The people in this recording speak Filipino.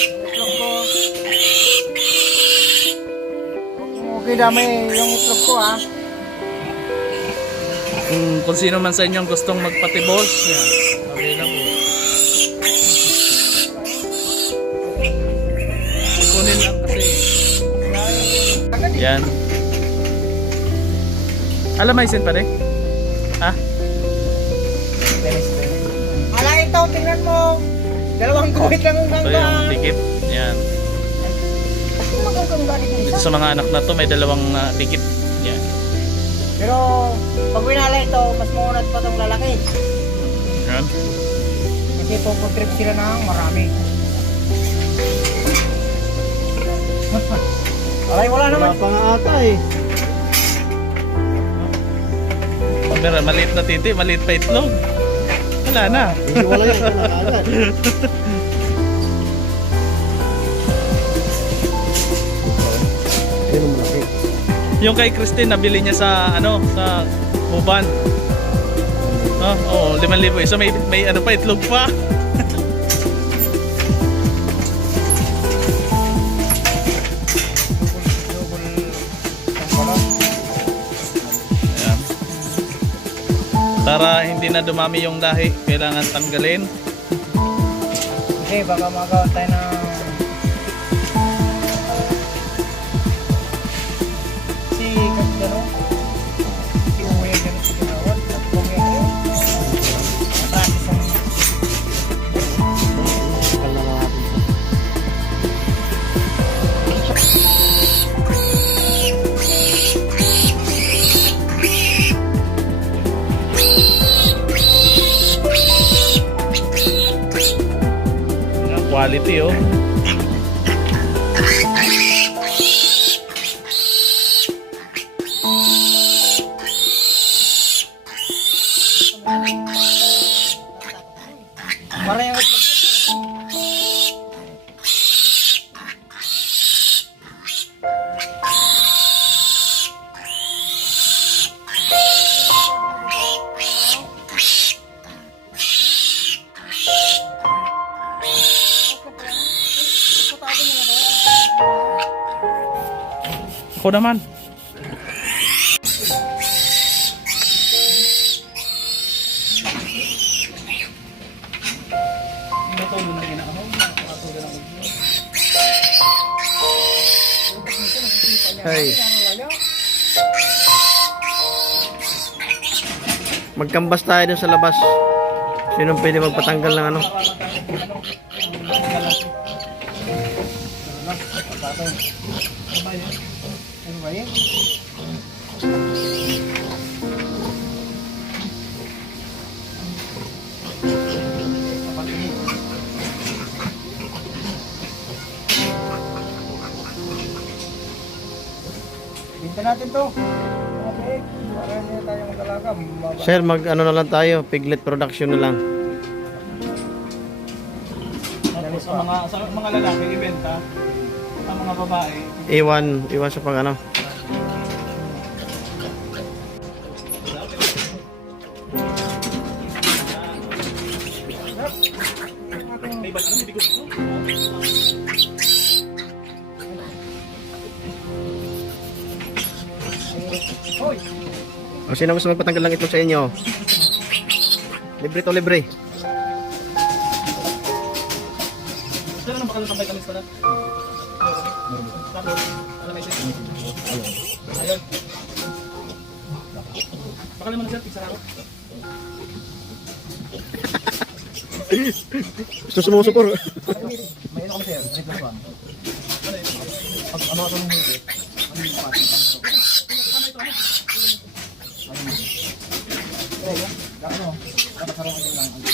Itlog ko. Okay dami yung itlog ko ha. Kung sino man sa inyo gustong magpatibos, yan, available. Kunin lang kasi. Yan. Alamaisin pa rin? Ha? Ala ito, tingnan mo. Dalawang kuhit lang ang Ito gangga. yung tikip. Yan. Magagangga din Dito isa. sa mga anak na to may dalawang tikip. Yan. Pero pag winala ito, mas maunat pa itong lalaki. Yan. Kasi puputrip sila ng marami. Alay, wala naman. Wala pa nga ata eh. Pero maliit na titi, maliit pa itlog. Wala na. Hindi wala yan. Wala ka agad. Ayun ang malaki. Yung kay Christine nabili niya sa sa Uban. Oh, 5,000 isa may ano pa itlog pa. Ayan. Para hindi na dumami yung lahi, kailangan tanggalin. Okay, baka magawa tayo ng si Kagano. Si Uwe yan si Ginawat. At kung yan yun. Practice ang Bakal na natin. Quality oh. para yung Ako naman. Hey. Magkambas tayo dun sa labas. Sino pwede magpatanggal ng ano? ano ba yun? Binta natin to. Okay. Para hindi na tayo mag-alaga. Sir, mag ano na lang tayo, piglet production na lang. Tapos sa mga lalaki ibenta, ang mga babae Iwan sa pang ano. may ba't hindi gusto. Hoy! O sino gusto magpatanggal ng itlog sa inyo? Libre to libre. Sino nang bakal tambay kami sa tapos, alam mo ito? Ayun. Baka naman na sir, pizza ako. Gusto sumusupor. May ano kami sir, 3+1. Pag ano ito ng higit, ano yung pati? Ano? Dapat karoon kayo lang.